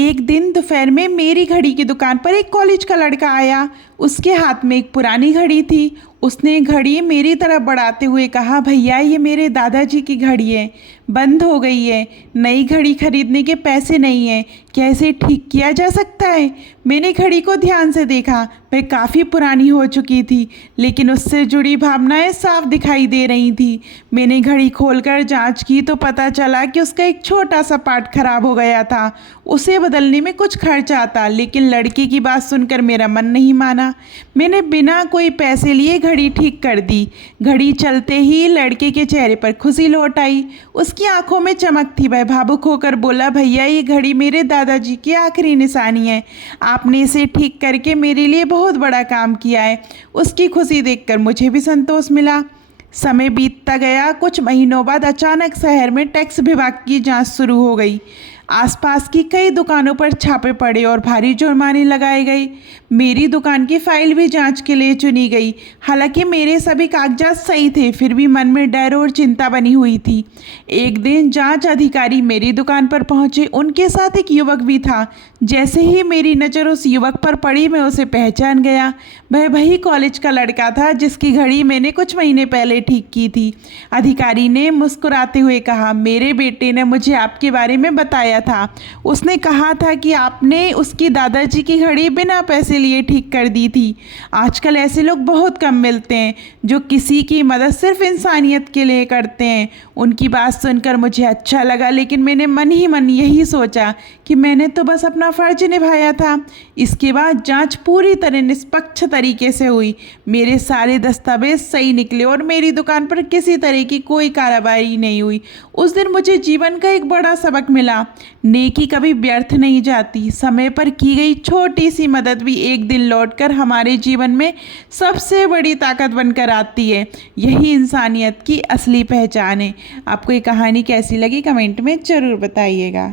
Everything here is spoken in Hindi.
एक दिन दोपहर में मेरी घड़ी की दुकान पर एक कॉलेज का लड़का आया। उसके हाथ में एक पुरानी घड़ी थी। उसने घड़ी मेरी तरफ बढ़ाते हुए कहा, भैया ये मेरे दादाजी की घड़ी है, बंद हो गई है, नई घड़ी खरीदने के पैसे नहीं हैं, क्या इसे ठीक किया जा सकता है? मैंने घड़ी को ध्यान से देखा। वह काफ़ी पुरानी हो चुकी थी, लेकिन उससे जुड़ी भावनाएं साफ दिखाई दे रही थी। मैंने घड़ी खोलकर जांच की तो पता चला कि उसका एक छोटा सा पार्ट खराब हो गया था। उसे बदलने में कुछ खर्च आता, लेकिन लड़के की बात सुनकर मेरा मन नहीं माना। मैंने बिना कोई पैसे लिए घड़ी ठीक कर दी। घड़ी चलते ही लड़के के चेहरे पर खुशी लौट आई। उसकी आंखों में चमक थी। वह भावुक होकर बोला, भैया ये घड़ी मेरे दादाजी की आखिरी निशानी है, आपने इसे ठीक करके मेरे लिए बहुत बड़ा काम किया है। उसकी खुशी देखकर मुझे भी संतोष मिला। समय बीतता गया। कुछ महीनों बाद अचानक शहर में टैक्स विभाग की जांच शुरू हो गई। आसपास की कई दुकानों पर छापे पड़े और भारी जुर्माने लगाए गए। मेरी दुकान की फाइल भी जांच के लिए चुनी गई। हालांकि मेरे सभी कागजात सही थे, फिर भी मन में डर और चिंता बनी हुई थी। एक दिन जांच अधिकारी मेरी दुकान पर पहुंचे। उनके साथ एक युवक भी था। जैसे ही मेरी नज़र उस युवक पर पड़ी, मैं उसे पहचान गया। वह वही कॉलेज का लड़का था जिसकी घड़ी मैंने कुछ महीने पहले ठीक की थी। अधिकारी ने मुस्कुराते हुए कहा, मेरे बेटे ने मुझे आपके बारे में बताया था। उसने कहा था कि आपने उसकी दादाजी की घड़ी बिना पैसे लिए ठीक कर दी थी। आजकल ऐसे लोग बहुत कम मिलते हैं जो किसी की मदद सिर्फ इंसानियत के लिए करते हैं। उनकी बात सुनकर मुझे अच्छा लगा, लेकिन मैंने मन ही मन यही सोचा कि मैंने तो बस अपना फर्ज निभाया था। इसके बाद जांच पूरी तरह निष्पक्ष तरीके से हुई। मेरे सारे दस्तावेज सही निकले और मेरी दुकान पर किसी तरह की कोई कार्रवाई नहीं हुई। उस दिन मुझे जीवन का एक बड़ा सबक मिला, नेकी कभी व्यर्थ नहीं जाती। समय पर की गई छोटी सी मदद भी एक दिन लौटकर हमारे जीवन में सबसे बड़ी ताकत बनकर आती है। यही इंसानियत की असली पहचान है। आपको ये कहानी कैसी लगी कमेंट में ज़रूर बताइएगा।